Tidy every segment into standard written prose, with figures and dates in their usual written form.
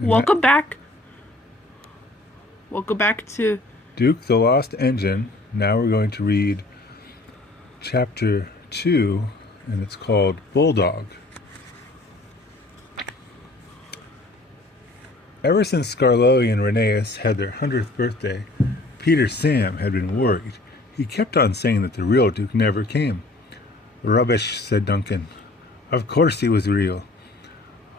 Welcome back. Welcome back to Duke the Lost Engine. Now we're going to read chapter 2, and it's called Bulldog. Ever since Scarloey and Rheneas had their 100th birthday, Peter Sam had been worried. He kept on saying that the real Duke never came. Rubbish, said Duncan. Of course he was real.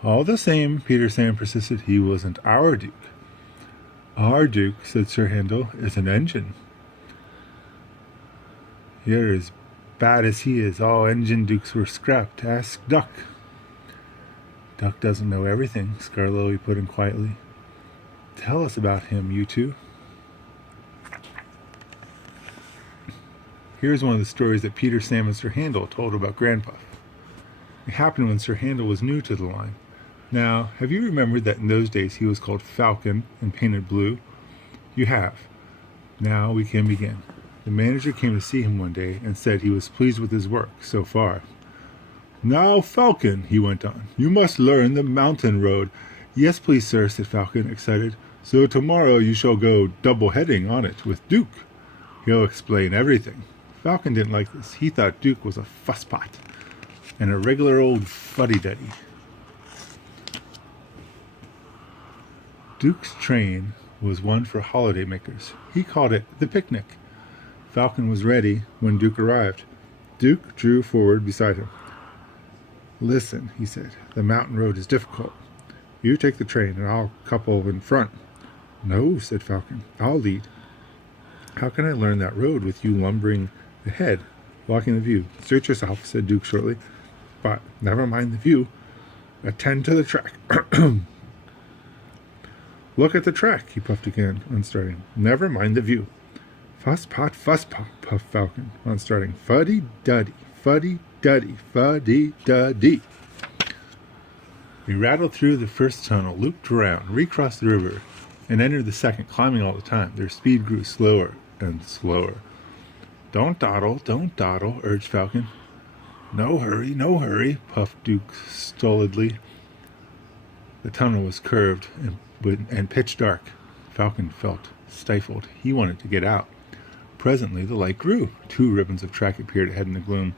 All the same, Peter Sam persisted, he wasn't our Duke. Our Duke, said Sir Handel, is an engine. You're as bad as he is. All engine dukes were scrapped. Ask Duck. Duck doesn't know everything, Scarloey put in quietly. Tell us about him, you two. Here's one of the stories that Peter Sam and Sir Handel told about Grandpuff. It happened when Sir Handel was new to the line. Now, have you remembered that in those days he was called Falcon and painted blue? You have. Now we can begin. The manager came to see him one day and said he was pleased with his work so far. Now, Falcon, he went on, you must learn the mountain road. Yes, please, sir, said Falcon, excited. So tomorrow you shall go double-heading on it with Duke. He'll explain everything. Falcon didn't like this. He thought Duke was a fusspot and a regular old fuddy-duddy. Duke's train was one for holiday makers. He called it the picnic. Falcon was ready when Duke arrived. Duke drew forward beside him. Listen, he said, the mountain road is difficult. You take the train and I'll couple in front. No, said Falcon, I'll lead. How can I learn that road with you lumbering ahead, blocking the view? Suit yourself, said Duke shortly. But never mind the view. Attend to the track. Look at the track, he puffed again, unstarting. Never mind the view. Fusspot, puffed Falcon, unstarting. Fuddy-duddy, fuddy-duddy, fuddy-duddy. We rattled through the first tunnel, looped around, recrossed the river, and entered the second, climbing all the time. Their speed grew slower and slower. Don't dawdle, urged Falcon. No hurry, puffed Duke stolidly. The tunnel was curved and pitch dark. Falcon felt stifled. He wanted to get out. Presently the light grew. 2 ribbons of track appeared ahead in the gloom.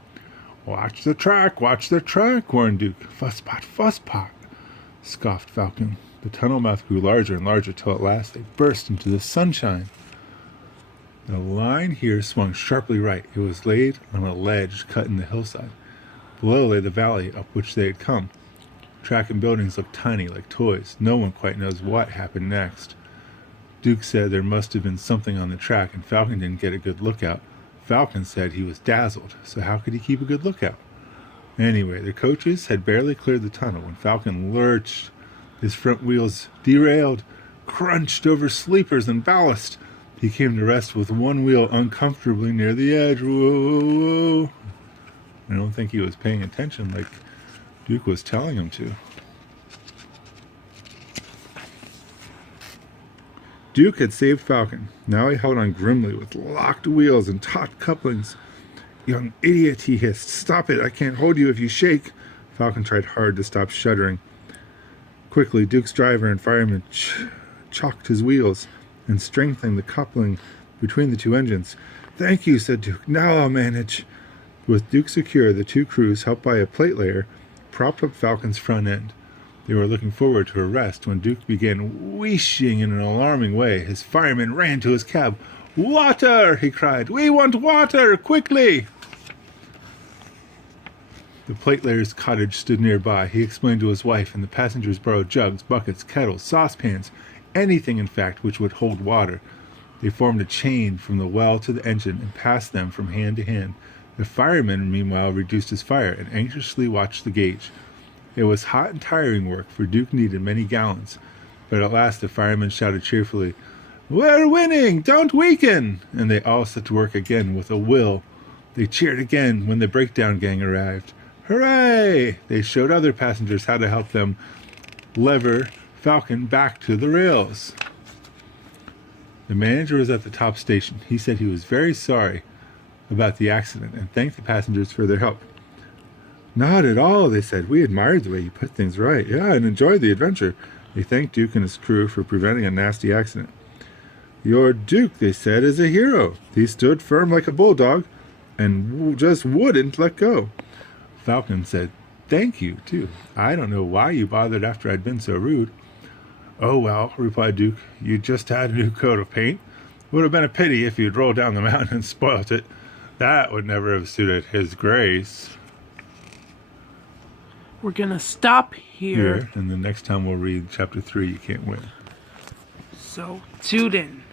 Watch the track, warned Duke. Fusspot, scoffed Falcon. The tunnel mouth grew larger and larger till at last they burst into the sunshine. The line here swung sharply right. It was laid on a ledge cut in the hillside. Below lay the valley up which they had come. Track and buildings looked tiny, like toys. No one quite knows what happened next. Duke said there must have been something on the track, and Falcon didn't get a good lookout. Falcon said he was dazzled, so how could he keep a good lookout? Anyway, the coaches had barely cleared the tunnel when Falcon lurched. His front wheels derailed, crunched over sleepers and ballast. He came to rest with one wheel uncomfortably near the edge. Whoa. I don't think he was paying attention like Duke was telling him to. Duke had saved Falcon. Now he held on grimly with locked wheels and taut couplings. Young idiot, he hissed. Stop it, I can't hold you if you shake. Falcon tried hard to stop shuddering. Quickly, Duke's driver and fireman chalked his wheels and strengthened the coupling between the 2 engines. Thank you, said Duke. Now I'll manage. With Duke secure, the 2 crews, helped by a plate layer, propped up Falcon's front end. They were looking forward to a rest when Duke began wheeshing in an alarming way. His fireman ran to his cab. Water! He cried. We want water! Quickly! The plate layer's cottage stood nearby. He explained to his wife, and the passengers borrowed jugs, buckets, kettles, saucepans, anything, in fact, which would hold water. They formed a chain from the well to the engine and passed them from hand to hand. The fireman, meanwhile, reduced his fire and anxiously watched the gauge. It was hot and tiring work, for Duke needed many gallons. But at last the fireman shouted cheerfully, We're winning! Don't weaken! And they all set to work again with a will. They cheered again when the breakdown gang arrived. Hooray! They showed other passengers how to help them lever Falcon back to the rails. The manager was at the top station. He said he was very sorry about the accident and thanked the passengers for their help. Not at all, they said. We admired the way you put things right. Yeah, and enjoyed the adventure. They thanked Duke and his crew for preventing a nasty accident. "Your Duke," they said, "is a hero. He stood firm like a bulldog and just wouldn't let go." Falcon said, "Thank you, too. I don't know why you bothered after I'd been so rude." "Oh, well," replied Duke, "you just had a new coat of paint. Would have been a pity if you'd rolled down the mountain and spoilt it. That would never have suited His Grace." We're gonna stop here. And the next time we'll read chapter 3, You Can't Win. So tune in.